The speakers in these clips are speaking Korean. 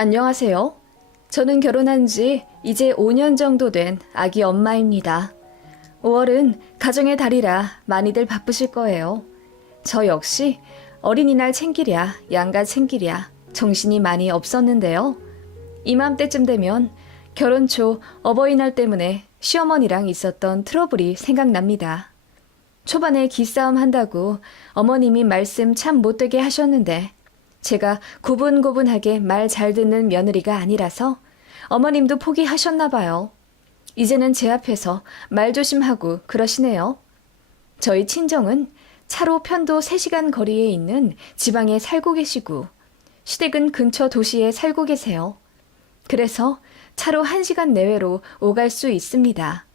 안녕하세요. 저는 결혼한 지 이제 5년 정도 된 아기 엄마입니다. 5월은 가정의 달이라 많이들 바쁘실 거예요. 저 역시 어린이날 챙기랴, 양가 챙기랴 정신이 많이 없었는데요. 이맘때쯤 되면 결혼 초 어버이날 때문에 시어머니랑 있었던 트러블이 생각납니다. 초반에 기싸움 한다고 어머님이 말씀 참 못되게 하셨는데 제가 고분고분하게 말 잘 듣는 며느리가 아니라서 어머님도 포기하셨나 봐요. 이제는 제 앞에서 말 조심하고 그러시네요. 저희 친정은 차로 편도 3시간 거리에 있는 지방에 살고 계시고 시댁은 근처 도시에 살고 계세요. 그래서 차로 1시간 내외로 오갈 수 있습니다.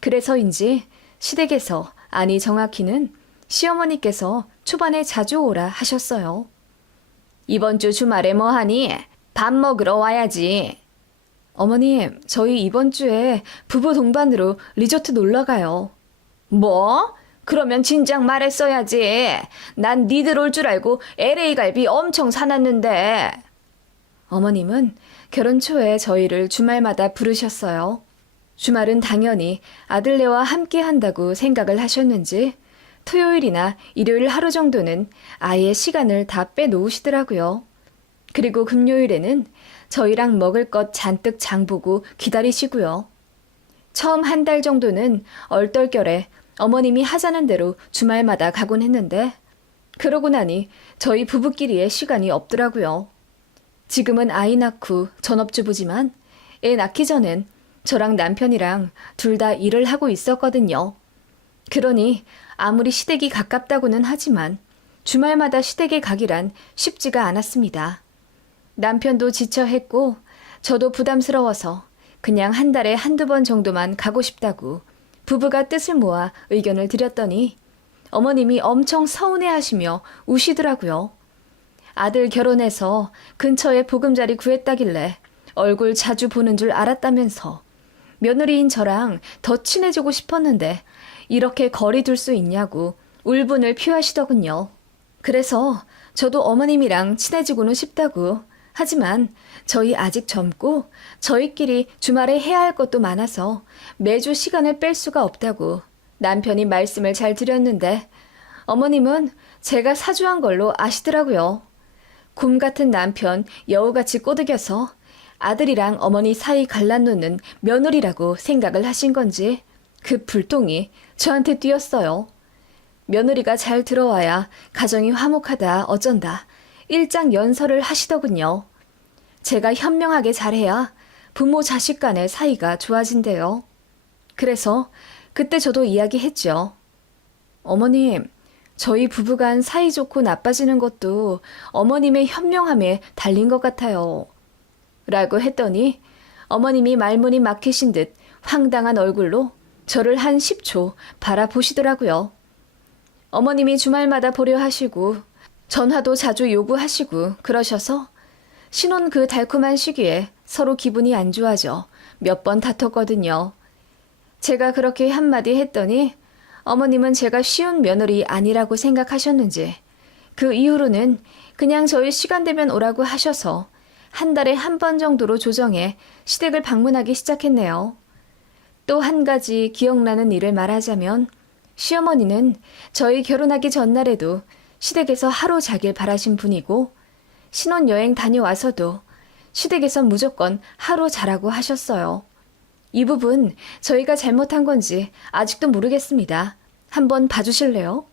그래서인지 시댁에서, 아니 정확히는 시어머니께서 초반에 자주 오라 하셨어요. 이번 주 주말에 뭐 하니? 밥 먹으러 와야지. 어머님, 저희 이번 주에 부부 동반으로 리조트 놀러 가요. 뭐? 그러면 진작 말했어야지. 난 니들 올 줄 알고 LA 갈비 엄청 사놨는데. 어머님은 결혼 초에 저희를 주말마다 부르셨어요. 주말은 당연히 아들네와 함께 한다고 생각을 하셨는지 토요일이나 일요일 하루 정도는 아예 시간을 다 빼놓으시더라고요. 그리고 금요일에는 저희랑 먹을 것 잔뜩 장보고 기다리시고요. 처음 1달 정도는 얼떨결에 어머님이 하자는 대로 주말마다 가곤 했는데 그러고 나니 저희 부부끼리의 시간이 없더라고요. 지금은 아이 낳고 전업주부지만 애 낳기 전엔 저랑 남편이랑 둘 다 일을 하고 있었거든요. 그러니 아무리 시댁이 가깝다고는 하지만 주말마다 시댁에 가기란 쉽지가 않았습니다. 남편도 지쳐했고 저도 부담스러워서 그냥 1달에 1~2번 정도만 가고 싶다고 부부가 뜻을 모아 의견을 드렸더니 어머님이 엄청 서운해하시며 우시더라고요. 아들 결혼해서 근처에 보금자리 구했다길래 얼굴 자주 보는 줄 알았다면서 며느리인 저랑 더 친해지고 싶었는데 이렇게 거리 둘 수 있냐고 울분을 표하시더군요. 그래서 저도 어머님이랑 친해지고는 싶다고 하지만 저희 아직 젊고 저희끼리 주말에 해야 할 것도 많아서 매주 시간을 뺄 수가 없다고 남편이 말씀을 잘 드렸는데 어머님은 제가 사주한 걸로 아시더라고요. 곰 같은 남편 여우같이 꼬드겨서 아들이랑 어머니 사이 갈라놓는 며느리라고 생각을 하신 건지 그 불똥이 저한테 뛰었어요. 며느리가 잘 들어와야 가정이 화목하다 어쩐다 일장연설을 하시더군요. 제가 현명하게 잘해야 부모 자식 간의 사이가 좋아진대요. 그래서 그때 저도 이야기했죠. 어머님, 저희 부부간 사이 좋고 나빠지는 것도 어머님의 현명함에 달린 것 같아요. 라고 했더니 어머님이 말문이 막히신 듯 황당한 얼굴로 저를 한 10초 바라보시더라고요. 어머님이 주말마다 보려 하시고 전화도 자주 요구하시고 그러셔서 신혼 그 달콤한 시기에 서로 기분이 안 좋아져 몇 번 다퉜거든요. 제가 그렇게 한마디 했더니 어머님은 제가 쉬운 며느리 아니라고 생각하셨는지 그 이후로는 그냥 저희 시간 되면 오라고 하셔서 1달에 1번 정도로 조정해 시댁을 방문하기 시작했네요. 또 한 가지 기억나는 일을 말하자면 시어머니는 저희 결혼하기 전날에도 시댁에서 하루 자길 바라신 분이고 신혼여행 다녀와서도 시댁에서 무조건 하루 자라고 하셨어요. 이 부분 저희가 잘못한 건지 아직도 모르겠습니다. 한번 봐주실래요?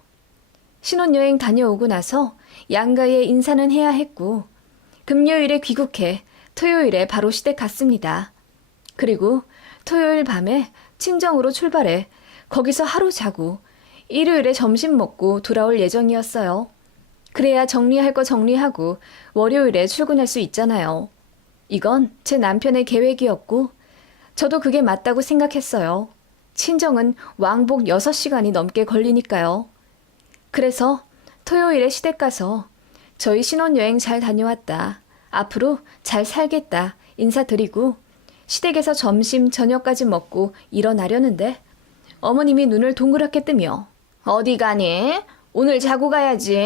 신혼여행 다녀오고 나서 양가에 인사는 해야 했고 금요일에 귀국해 토요일에 바로 시댁 갔습니다. 그리고 토요일 밤에 친정으로 출발해 거기서 하루 자고 일요일에 점심 먹고 돌아올 예정이었어요. 그래야 정리할 거 정리하고 월요일에 출근할 수 있잖아요. 이건 제 남편의 계획이었고 저도 그게 맞다고 생각했어요. 친정은 왕복 6시간이 넘게 걸리니까요. 그래서 토요일에 시댁 가서 저희 신혼여행 잘 다녀왔다. 앞으로 잘 살겠다. 인사드리고 시댁에서 점심, 저녁까지 먹고 일어나려는데 어머님이 눈을 동그랗게 뜨며 어디 가니? 오늘 자고 가야지.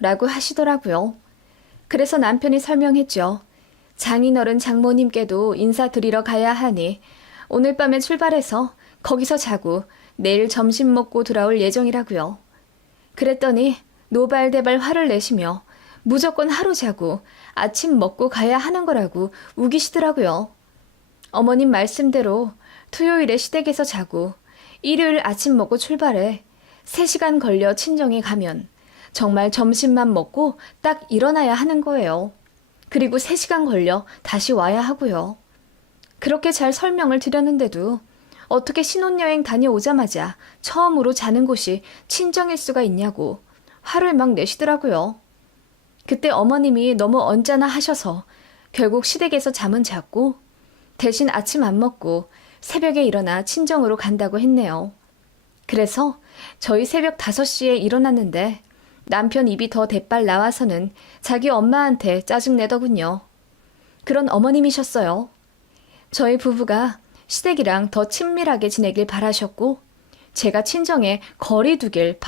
라고 하시더라고요. 그래서 남편이 설명했죠. 장인어른 장모님께도 인사드리러 가야 하니 오늘 밤에 출발해서 거기서 자고 내일 점심 먹고 돌아올 예정이라고요. 그랬더니 노발대발 화를 내시며 무조건 하루 자고 아침 먹고 가야 하는 거라고 우기시더라고요. 어머님 말씀대로 토요일에 시댁에서 자고 일요일 아침 먹고 출발해 3시간 걸려 친정에 가면 정말 점심만 먹고 딱 일어나야 하는 거예요. 그리고 3시간 걸려 다시 와야 하고요. 그렇게 잘 설명을 드렸는데도 어떻게 신혼여행 다녀오자마자 처음으로 자는 곳이 친정일 수가 있냐고 화를 막 내시더라고요. 그때 어머님이 너무 언짢아 하셔서 결국 시댁에서 잠은 잤고 대신 아침 안 먹고 새벽에 일어나 친정으로 간다고 했네요. 그래서 저희 새벽 5시에 일어났는데 남편 입이 더 대빨 나와서는 자기 엄마한테 짜증내더군요. 그런 어머님이셨어요. 저희 부부가 시댁이랑 더 친밀하게 지내길 바라셨고 제가 친정에 거리 두길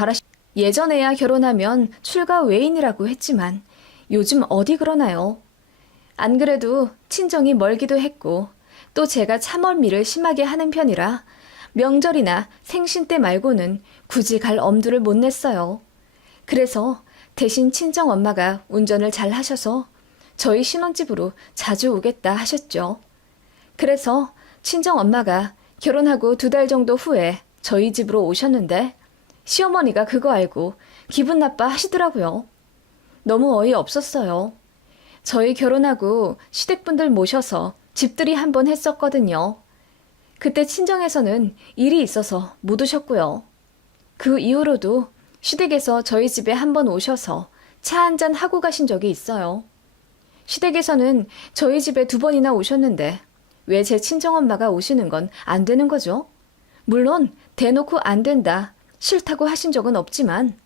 예전에야 결혼하면 출가 외인이라고 했지만 요즘 어디 그러나요? 안 그래도 친정이 멀기도 했고 또 제가 참을미를 심하게 하는 편이라 명절이나 생신 때 말고는 굳이 갈 엄두를 못 냈어요. 그래서 대신 친정 엄마가 운전을 잘 하셔서 저희 신혼집으로 자주 오겠다 하셨죠. 그래서 친정 엄마가 결혼하고 2달 정도 후에 저희 집으로 오셨는데 시어머니가 그거 알고 기분 나빠 하시더라고요. 너무 어이없었어요. 저희 결혼하고 시댁분들 모셔서 집들이 한번 했었거든요. 그때 친정에서는 일이 있어서 못 오셨고요. 그 이후로도 시댁에서 저희 집에 한번 오셔서 차 한잔 하고 가신 적이 있어요. 시댁에서는 저희 집에 2번이나 오셨는데 왜 제 친정엄마가 오시는 건 안 되는 거죠? 물론 대놓고 안 된다, 싫다고 하신 적은 없지만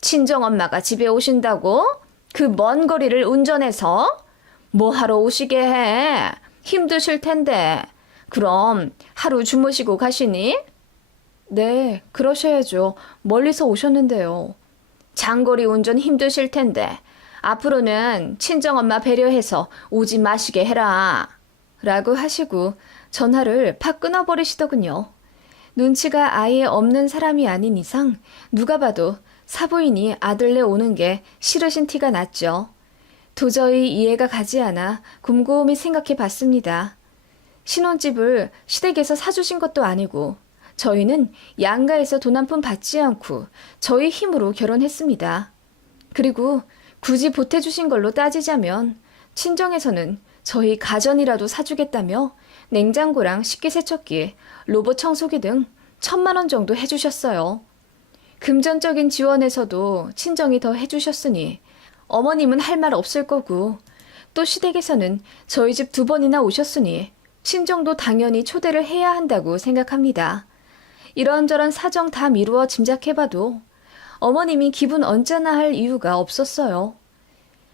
친정엄마가 집에 오신다고? 그 먼 거리를 운전해서? 뭐 하러 오시게 해? 힘드실 텐데. 그럼 하루 주무시고 가시니? 네, 그러셔야죠. 멀리서 오셨는데요. 장거리 운전 힘드실 텐데 앞으로는 친정엄마 배려해서 오지 마시게 해라. 라고 하시고 전화를 팍 끊어버리시더군요. 눈치가 아예 없는 사람이 아닌 이상 누가 봐도 사부인이 아들네 오는 게 싫으신 티가 났죠. 도저히 이해가 가지 않아 곰곰이 생각해 봤습니다. 신혼집을 시댁에서 사주신 것도 아니고 저희는 양가에서 돈 한 푼 받지 않고 저희 힘으로 결혼했습니다. 그리고 굳이 보태주신 걸로 따지자면 친정에서는 저희 가전이라도 사주겠다며 냉장고랑 식기세척기, 로봇 청소기 등 1,000만 원 정도 해주셨어요. 금전적인 지원에서도 친정이 더 해주셨으니 어머님은 할 말 없을 거고 또 시댁에서는 저희 집 2번이나 오셨으니 친정도 당연히 초대를 해야 한다고 생각합니다. 이런저런 사정 다 미루어 짐작해봐도 어머님이 기분 언짢아 할 이유가 없었어요.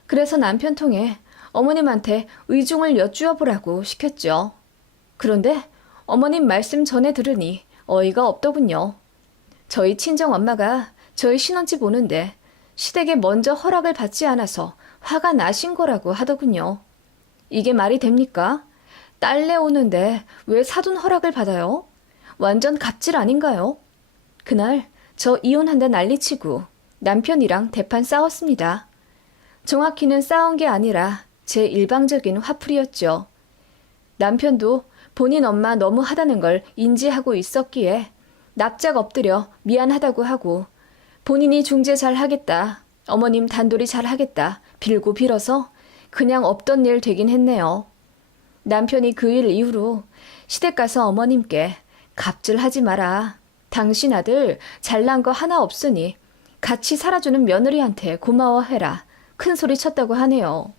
그래서 남편 통해 어머님한테 의중을 여쭈어보라고 시켰죠. 그런데 어머님 말씀 전해 들으니 어이가 없더군요. 저희 친정 엄마가 저희 신혼집 오는데 시댁에 먼저 허락을 받지 않아서 화가 나신 거라고 하더군요. 이게 말이 됩니까? 딸내 오는데 왜 사돈 허락을 받아요? 완전 갑질 아닌가요? 그날 저 이혼한다 난리치고 남편이랑 대판 싸웠습니다. 정확히는 싸운 게 아니라 제 일방적인 화풀이였죠. 남편도 본인 엄마 너무 하다는 걸 인지하고 있었기에 납작 엎드려 미안하다고 하고 본인이 중재 잘 하겠다, 어머님 단돌이 잘 하겠다 빌고 빌어서 그냥 없던 일 되긴 했네요. 남편이 그 일 이후로 시댁 가서 어머님께 갑질하지 마라. 당신 아들 잘난 거 하나 없으니 같이 살아주는 며느리한테 고마워해라. 큰 소리 쳤다고 하네요.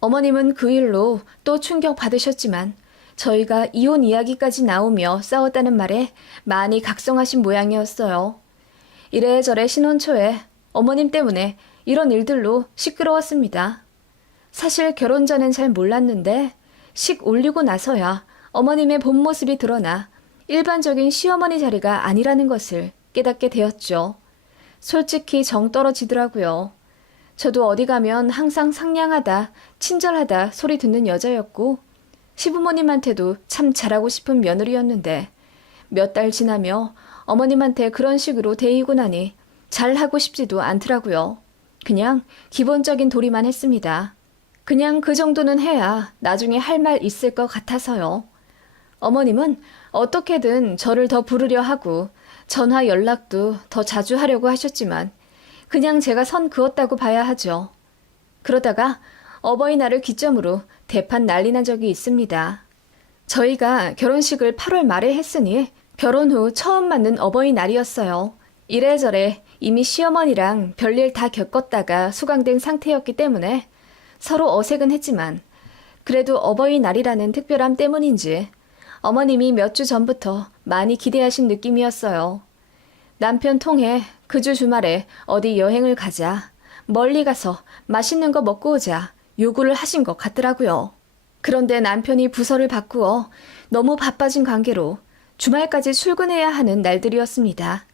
어머님은 그 일로 또 충격 받으셨지만 저희가 이혼 이야기까지 나오며 싸웠다는 말에 많이 각성하신 모양이었어요. 이래저래 신혼 초에 어머님 때문에 이런 일들로 시끄러웠습니다. 사실 결혼 전엔 잘 몰랐는데 식 올리고 나서야 어머님의 본 모습이 드러나 일반적인 시어머니 자리가 아니라는 것을 깨닫게 되었죠. 솔직히 정 떨어지더라고요. 저도 어디 가면 항상 상냥하다, 친절하다 소리 듣는 여자였고 시부모님한테도 참 잘하고 싶은 며느리였는데 몇 달 지나며 어머님한테 그런 식으로 대이고 나니 잘하고 싶지도 않더라고요. 그냥 기본적인 도리만 했습니다. 그냥 그 정도는 해야 나중에 할 말 있을 것 같아서요. 어머님은 어떻게든 저를 더 부르려 하고 전화 연락도 더 자주 하려고 하셨지만 그냥 제가 선 그었다고 봐야 하죠. 그러다가 어버이날을 기점으로 대판 난리 난 적이 있습니다. 저희가 결혼식을 8월 말에 했으니 결혼 후 처음 맞는 어버이날이었어요. 이래저래 이미 시어머니랑 별일 다 겪었다가 수강된 상태였기 때문에 서로 어색은 했지만 그래도 어버이날이라는 특별함 때문인지 어머님이 몇 주 전부터 많이 기대하신 느낌이었어요. 남편 통해 그 주 주말에 어디 여행을 가자, 멀리 가서 맛있는 거 먹고 오자 요구를 하신 것 같더라고요. 그런데 남편이 부서를 바꾸어 너무 바빠진 관계로 주말까지 출근해야 하는 날들이었습니다.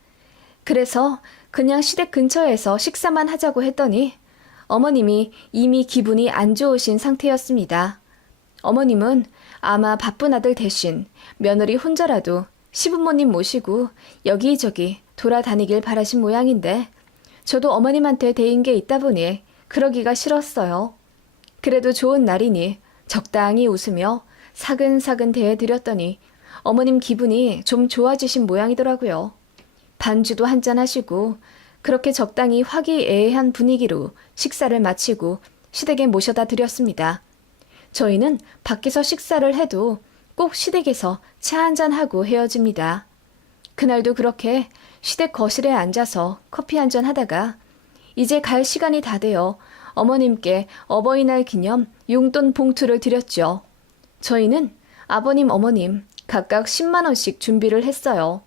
그래서 그냥 시댁 근처에서 식사만 하자고 했더니 어머님이 이미 기분이 안 좋으신 상태였습니다. 어머님은 아마 바쁜 아들 대신 며느리 혼자라도 시부모님 모시고 여기저기 돌아다니길 바라신 모양인데 저도 어머님한테 대인 게 있다 보니 그러기가 싫었어요. 그래도 좋은 날이니 적당히 웃으며 사근사근 대해드렸더니 어머님 기분이 좀 좋아지신 모양이더라고요. 반주도 한잔 하시고 그렇게 적당히 화기애애한 분위기로 식사를 마치고 시댁에 모셔다 드렸습니다. 저희는 밖에서 식사를 해도 꼭 시댁에서 차 한잔하고 헤어집니다. 그날도 그렇게 시댁 거실에 앉아서 커피 한잔 하다가 이제 갈 시간이 다 되어 어머님께 어버이날 기념 용돈 봉투를 드렸죠. 저희는 아버님, 어머님 각각 10만 원씩 준비를 했어요.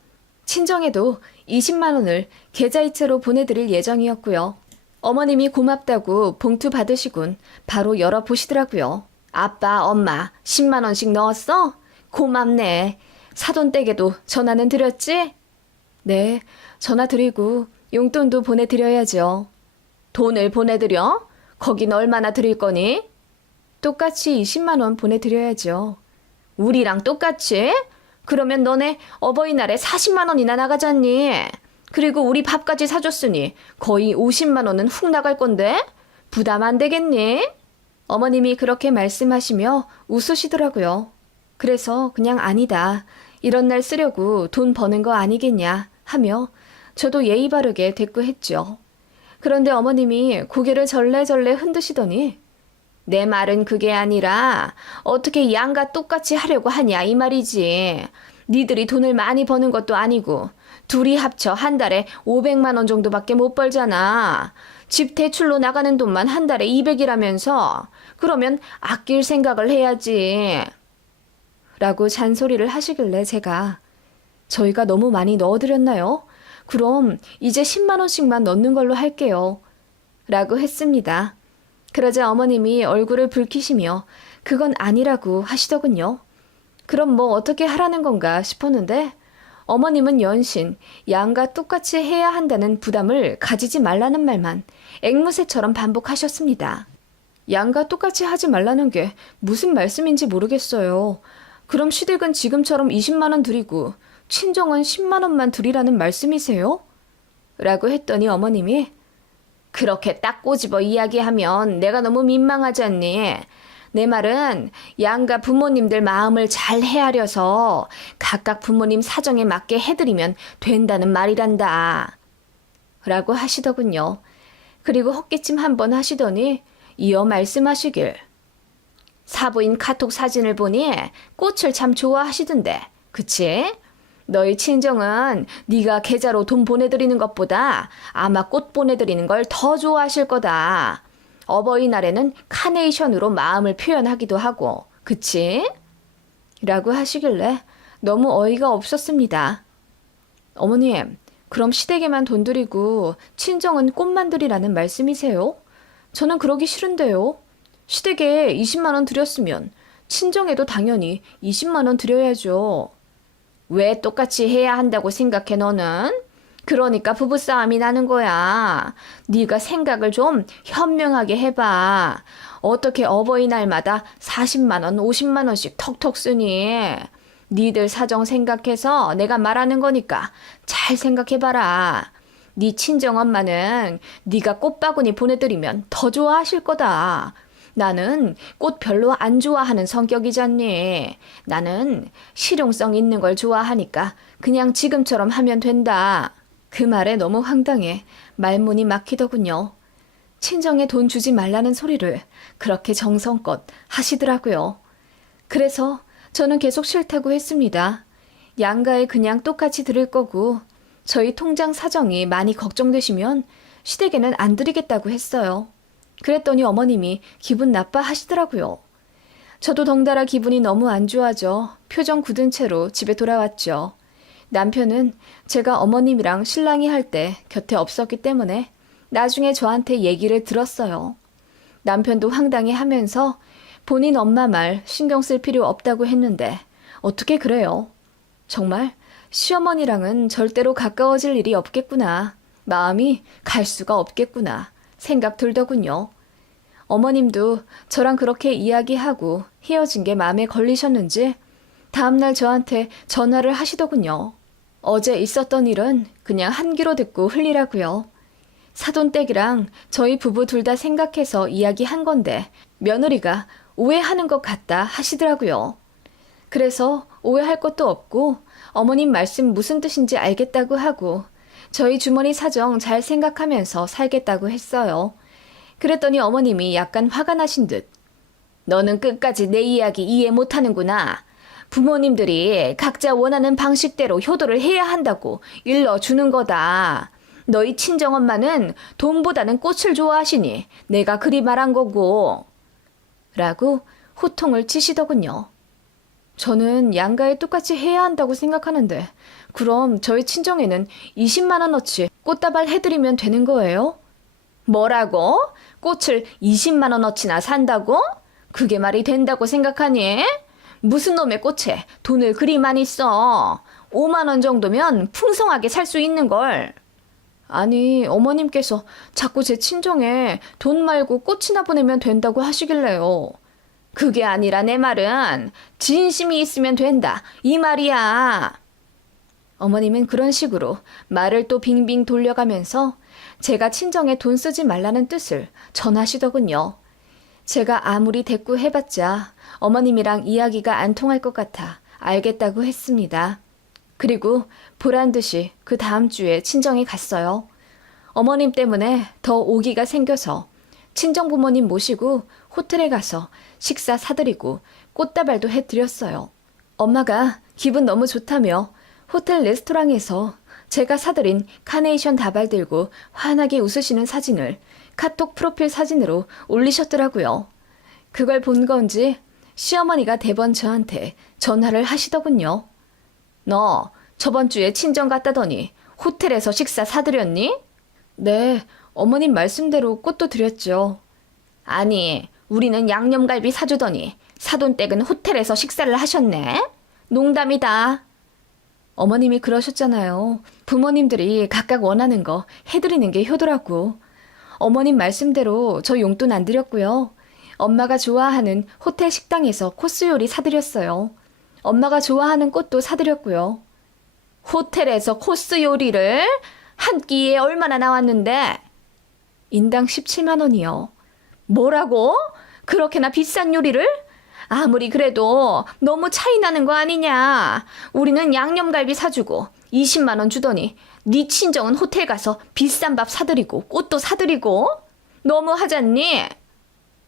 친정에도 20만 원을 계좌이체로 보내드릴 예정이었고요. 어머님이 고맙다고 봉투 받으시곤 바로 열어보시더라고요. 아빠, 엄마 10만 원씩 넣었어? 고맙네. 사돈댁에도 전화는 드렸지? 네, 전화 드리고 용돈도 보내드려야죠. 돈을 보내드려? 거긴 얼마나 드릴 거니? 똑같이 20만 원 보내드려야죠. 우리랑 똑같이? 그러면 너네 어버이날에 40만 원이나 나가잖니. 그리고 우리 밥까지 사줬으니 거의 50만 원은 훅 나갈 건데? 부담 안 되겠니? 어머님이 그렇게 말씀하시며 웃으시더라고요. 그래서 그냥 아니다. 이런 날 쓰려고 돈 버는 거 아니겠냐 하며 저도 예의 바르게 대꾸했죠. 그런데 어머님이 고개를 절레절레 흔드시더니 내 말은 그게 아니라 어떻게 양과 똑같이 하려고 하냐 이 말이지. 니들이 돈을 많이 버는 것도 아니고 둘이 합쳐 한 달에 500만 원 정도밖에 못 벌잖아. 집 대출로 나가는 돈만 한 달에 200이라면서 그러면 아낄 생각을 해야지. 라고 잔소리를 하시길래 제가 저희가 너무 많이 넣어드렸나요? 그럼 이제 10만 원씩만 넣는 걸로 할게요. 라고 했습니다. 그러자 어머님이 얼굴을 붉히시며 그건 아니라고 하시더군요. 그럼 뭐 어떻게 하라는 건가 싶었는데 어머님은 연신 양과 똑같이 해야 한다는 부담을 가지지 말라는 말만 앵무새처럼 반복하셨습니다. 양과 똑같이 하지 말라는 게 무슨 말씀인지 모르겠어요. 그럼 시댁은 지금처럼 20만 원 드리고 친정은 10만 원만 드리라는 말씀이세요? 라고 했더니 어머님이 그렇게 딱 꼬집어 이야기하면 내가 너무 민망하지 않니? 내 말은 양가 부모님들 마음을 잘 헤아려서 각각 부모님 사정에 맞게 해드리면 된다는 말이란다. 라고 하시더군요. 그리고 헛기침 한번 하시더니 이어 말씀하시길. 사부인 카톡 사진을 보니 꽃을 참 좋아하시던데. 그치? 너희 친정은 네가 계좌로 돈 보내드리는 것보다 아마 꽃 보내드리는 걸 더 좋아하실 거다. 어버이날에는 카네이션으로 마음을 표현하기도 하고. 그치? 라고 하시길래 너무 어이가 없었습니다. 어머님, 그럼 시댁에만 돈 드리고 친정은 꽃만 드리라는 말씀이세요? 저는 그러기 싫은데요. 시댁에 20만 원 드렸으면 친정에도 당연히 20만 원 드려야죠. 왜 똑같이 해야 한다고 생각해 너는? 그러니까 부부싸움이 나는 거야. 네가 생각을 좀 현명하게 해봐. 어떻게 어버이날마다 40만 원, 50만 원씩 턱턱 쓰니? 니들 사정 생각해서 내가 말하는 거니까 잘 생각해봐라. 네 친정엄마는 네가 꽃바구니 보내드리면 더 좋아하실 거다. 나는 꽃 별로 안 좋아하는 성격이잖니. 나는 실용성 있는 걸 좋아하니까 그냥 지금처럼 하면 된다. 그 말에 너무 황당해 말문이 막히더군요. 친정에 돈 주지 말라는 소리를 그렇게 정성껏 하시더라고요. 그래서 저는 계속 싫다고 했습니다. 양가에 그냥 똑같이 들을 거고 저희 통장 사정이 많이 걱정되시면 시댁에는 안 드리겠다고 했어요. 그랬더니 어머님이 기분 나빠 하시더라고요. 저도 덩달아 기분이 너무 안 좋아져 표정 굳은 채로 집에 돌아왔죠. 남편은 제가 어머님이랑 신랑이 할 때 곁에 없었기 때문에 나중에 저한테 얘기를 들었어요. 남편도 황당해 하면서 본인 엄마 말 신경 쓸 필요 없다고 했는데 어떻게 그래요? 정말 시어머니랑은 절대로 가까워질 일이 없겠구나. 마음이 갈 수가 없겠구나 생각 들더군요. 어머님도 저랑 그렇게 이야기하고 헤어진 게 마음에 걸리셨는지 다음날 저한테 전화를 하시더군요. 어제 있었던 일은 그냥 한 귀로 듣고 흘리라고요. 사돈댁이랑 저희 부부 둘 다 생각해서 이야기한 건데 며느리가 오해하는 것 같다 하시더라고요. 그래서 오해할 것도 없고 어머님 말씀 무슨 뜻인지 알겠다고 하고 저희 주머니 사정 잘 생각하면서 살겠다고 했어요. 그랬더니 어머님이 약간 화가 나신 듯 너는 끝까지 내 이야기 이해 못하는구나. 부모님들이 각자 원하는 방식대로 효도를 해야 한다고 일러주는 거다. 너희 친정엄마는 돈보다는 꽃을 좋아하시니 내가 그리 말한 거고. 라고 호통을 치시더군요. 저는 양가에 똑같이 해야 한다고 생각하는데 그럼 저희 친정에는 20만 원어치 꽃다발 해드리면 되는 거예요? 뭐라고? 꽃을 20만 원어치나 산다고? 그게 말이 된다고 생각하니? 무슨 놈의 꽃에 돈을 그리 많이 써? 5만 원 정도면 풍성하게 살 수 있는 걸. 아니, 어머님께서 자꾸 제 친정에 돈 말고 꽃이나 보내면 된다고 하시길래요. 그게 아니라 내 말은 진심이 있으면 된다 이 말이야. 어머님은 그런 식으로 말을 또 빙빙 돌려가면서 제가 친정에 돈 쓰지 말라는 뜻을 전하시더군요. 제가 아무리 대꾸해봤자 어머님이랑 이야기가 안 통할 것 같아 알겠다고 했습니다. 그리고 보란 듯이 그 다음 주에 친정에 갔어요. 어머님 때문에 더 오기가 생겨서 친정부모님 모시고 호텔에 가서 식사 사드리고 꽃다발도 해드렸어요. 엄마가 기분 너무 좋다며 호텔 레스토랑에서 제가 사드린 카네이션 다발 들고 환하게 웃으시는 사진을 카톡 프로필 사진으로 올리셨더라고요. 그걸 본 건지 시어머니가 대번 저한테 전화를 하시더군요. 너 저번 주에 친정 갔다더니 호텔에서 식사 사드렸니? 네, 어머님 말씀대로 꽃도 드렸죠. 아니, 우리는 양념갈비 사주더니 사돈댁은 호텔에서 식사를 하셨네? 농담이다. 어머님이 그러셨잖아요. 부모님들이 각각 원하는 거 해드리는 게 효도라고. 어머님 말씀대로 저 용돈 안 드렸고요. 엄마가 좋아하는 호텔 식당에서 코스 요리 사드렸어요. 엄마가 좋아하는 꽃도 사드렸고요. 호텔에서 코스 요리를? 한 끼에 얼마나 나왔는데? 인당 17만 원이요. 뭐라고? 그렇게나 비싼 요리를? 아무리 그래도 너무 차이 나는 거 아니냐. 우리는 양념갈비 사주고 20만 원 주더니 네 친정은 호텔 가서 비싼 밥 사드리고 꽃도 사드리고 너무 하잖니?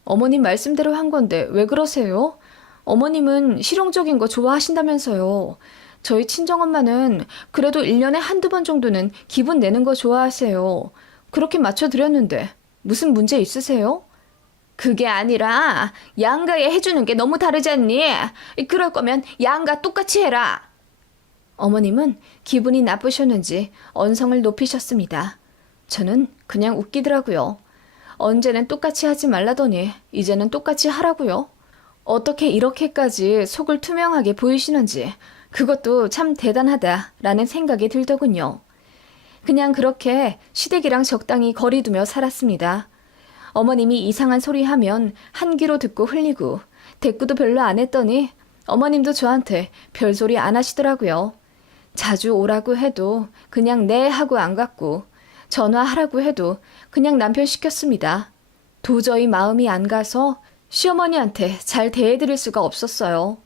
어머님 말씀대로 한 건데 왜 그러세요? 어머님은 실용적인 거 좋아하신다면서요. 저희 친정엄마는 그래도 1년에 한두 번 정도는 기분 내는 거 좋아하세요. 그렇게 맞춰드렸는데 무슨 문제 있으세요? 그게 아니라 양가에 해주는 게 너무 다르잖니. 그럴 거면 양가 똑같이 해라. 어머님은 기분이 나쁘셨는지 언성을 높이셨습니다. 저는 그냥 웃기더라고요. 언제는 똑같이 하지 말라더니 이제는 똑같이 하라고요. 어떻게 이렇게까지 속을 투명하게 보이시는지 그것도 참 대단하다라는 생각이 들더군요. 그냥 그렇게 시댁이랑 적당히 거리 두며 살았습니다. 어머님이 이상한 소리 하면 한 귀로 듣고 흘리고 대꾸도 별로 안 했더니 어머님도 저한테 별소리 안 하시더라고요. 자주 오라고 해도 그냥 네 하고 안 갔고 전화하라고 해도 그냥 남편 시켰습니다. 도저히 마음이 안 가서 시어머니한테 잘 대해드릴 수가 없었어요.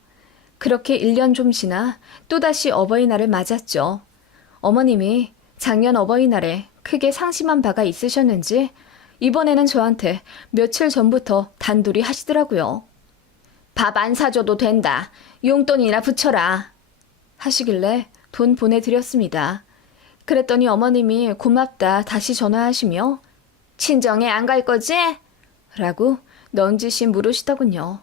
그렇게 1년 좀 지나 또다시 어버이날을 맞았죠. 어머님이 작년 어버이날에 크게 상심한 바가 있으셨는지 이번에는 저한테 며칠 전부터 단둘이 하시더라고요. 밥 안 사줘도 된다. 용돈이나 붙여라. 하시길래 돈 보내드렸습니다. 그랬더니 어머님이 고맙다 다시 전화하시며 친정에 안 갈 거지? 라고 넌지시 물으시더군요.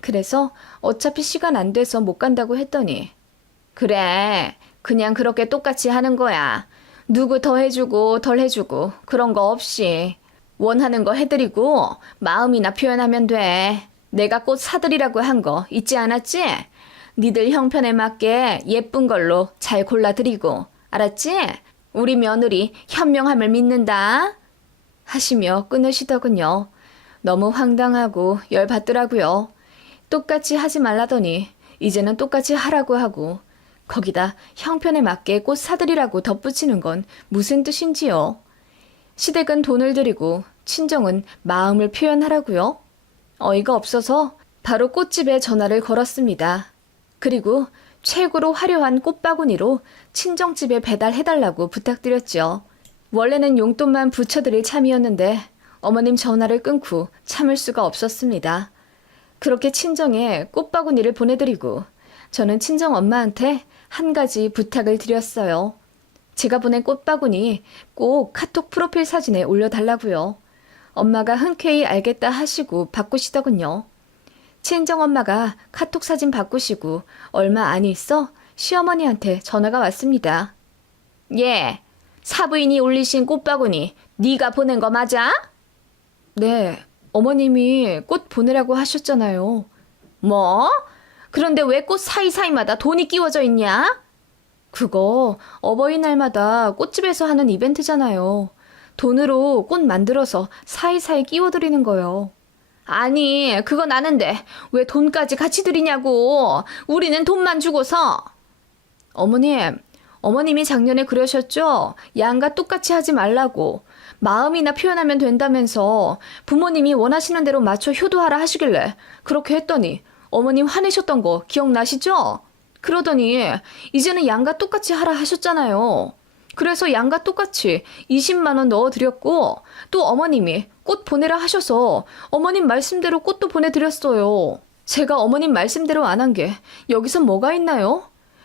그래서 어차피 시간 안 돼서 못 간다고 했더니 그래, 그냥 그렇게 똑같이 하는 거야. 누구 더 해주고 덜 해주고 그런 거 없이 원하는 거 해드리고 마음이나 표현하면 돼. 내가 꽃 사드리라고 한 거 잊지 않았지? 니들 형편에 맞게 예쁜 걸로 잘 골라드리고 알았지? 우리 며느리 현명함을 믿는다. 하시며 끊으시더군요. 너무 황당하고 열받더라고요. 똑같이 하지 말라더니 이제는 똑같이 하라고 하고 거기다 형편에 맞게 꽃 사드리라고 덧붙이는 건 무슨 뜻인지요? 시댁은 돈을 들이고 친정은 마음을 표현하라고요? 어이가 없어서 바로 꽃집에 전화를 걸었습니다. 그리고 최고로 화려한 꽃바구니로 친정집에 배달해달라고 부탁드렸죠. 원래는 용돈만 붙여드릴 참이었는데 어머님 전화를 끊고 참을 수가 없었습니다. 그렇게 친정에 꽃바구니를 보내드리고 저는 친정 엄마한테 한 가지 부탁을 드렸어요. 제가 보낸 꽃바구니 꼭 카톡 프로필 사진에 올려달라고요. 엄마가 흔쾌히 알겠다 하시고 바꾸시더군요. 친정엄마가 카톡 사진 바꾸시고 얼마 안 있어 시어머니한테 전화가 왔습니다. 예, 사부인이 올리신 꽃바구니 네가 보낸 거 맞아? 네, 어머님이 꽃 보내라고 하셨잖아요. 뭐? 그런데 왜 꽃 사이사이마다 돈이 끼워져 있냐? 그거 어버이날마다 꽃집에서 하는 이벤트잖아요. 돈으로 꽃 만들어서 사이사이 끼워드리는 거요. 아니, 그건 아는데 왜 돈까지 같이 드리냐고. 우리는 돈만 주고서. 어머님이 작년에 그러셨죠? 양가 똑같이 하지 말라고. 마음이나 표현하면 된다면서 부모님이 원하시는 대로 맞춰 효도하라 하시길래 그렇게 했더니 어머님 화내셨던 거 기억나시죠? 그러더니 이제는 양가 똑같이 하라 하셨잖아요. 그래서 양가 똑같이 20만 원 넣어드렸고 또 어머님이 꽃 보내라 하셔서 어머님 말씀대로 꽃도 보내드렸어요. 제가 어머님 말씀대로 안 한 게 여기서 뭐가 있나요?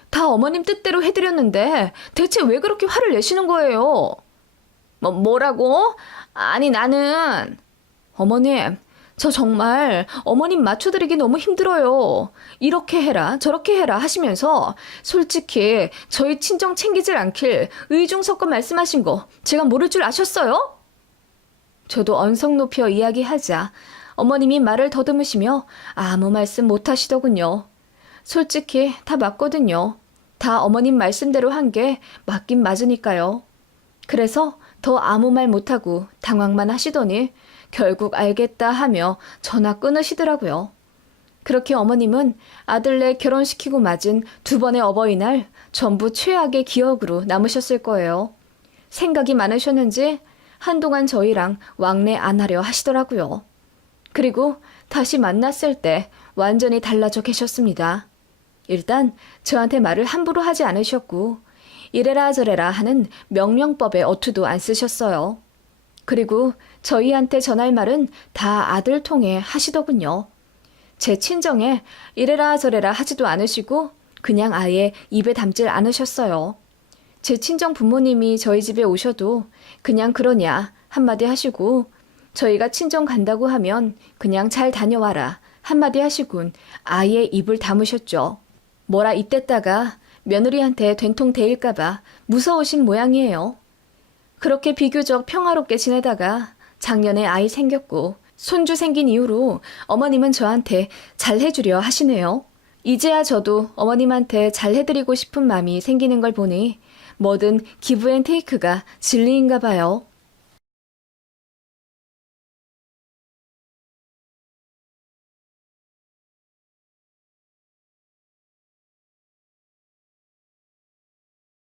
다 어머님 뜻대로 해드렸는데 대체 왜 그렇게 화를 내시는 거예요? 뭐라고? 아니 나는... 어머님, 저 정말 어머님 맞춰드리기 너무 힘들어요. 이렇게 해라 저렇게 해라 하시면서 솔직히 저희 친정 챙기질 않길 의중섞어 말씀하신 거 제가 모를 줄 아셨어요? 저도 언성 높여 이야기하자 어머님이 말을 더듬으시며 아무 말씀 못 하시더군요. 솔직히 다 맞거든요. 다 어머님 말씀대로 한 게 맞긴 맞으니까요. 그래서 더 아무 말 못하고 당황만 하시더니 결국 알겠다 하며 전화 끊으시더라고요. 그렇게 어머님은 아들네 결혼시키고 맞은 2번의 어버이날 전부 최악의 기억으로 남으셨을 거예요. 생각이 많으셨는지 한동안 저희랑 왕래 안 하려 하시더라고요. 그리고 다시 만났을 때 완전히 달라져 계셨습니다. 일단 저한테 말을 함부로 하지 않으셨고 이래라 저래라 하는 명령법에 어투도 안 쓰셨어요. 그리고 저희한테 전할 말은 다 아들 통해 하시더군요. 제 친정에 이래라 저래라 하지도 않으시고 그냥 아예 입에 담질 않으셨어요. 제 친정 부모님이 저희 집에 오셔도 그냥 그러냐 한마디 하시고 저희가 친정 간다고 하면 그냥 잘 다녀와라 한마디 하시군 아예 입을 다무셨죠. 뭐라 이때다가 며느리한테 된통 데일까봐 무서우신 모양이에요. 그렇게 비교적 평화롭게 지내다가 작년에 아이 생겼고 손주 생긴 이후로 어머님은 저한테 잘해주려 하시네요. 이제야 저도 어머님한테 잘해드리고 싶은 마음이 생기는 걸 보니 뭐든 기브앤테이크가 진리인가 봐요.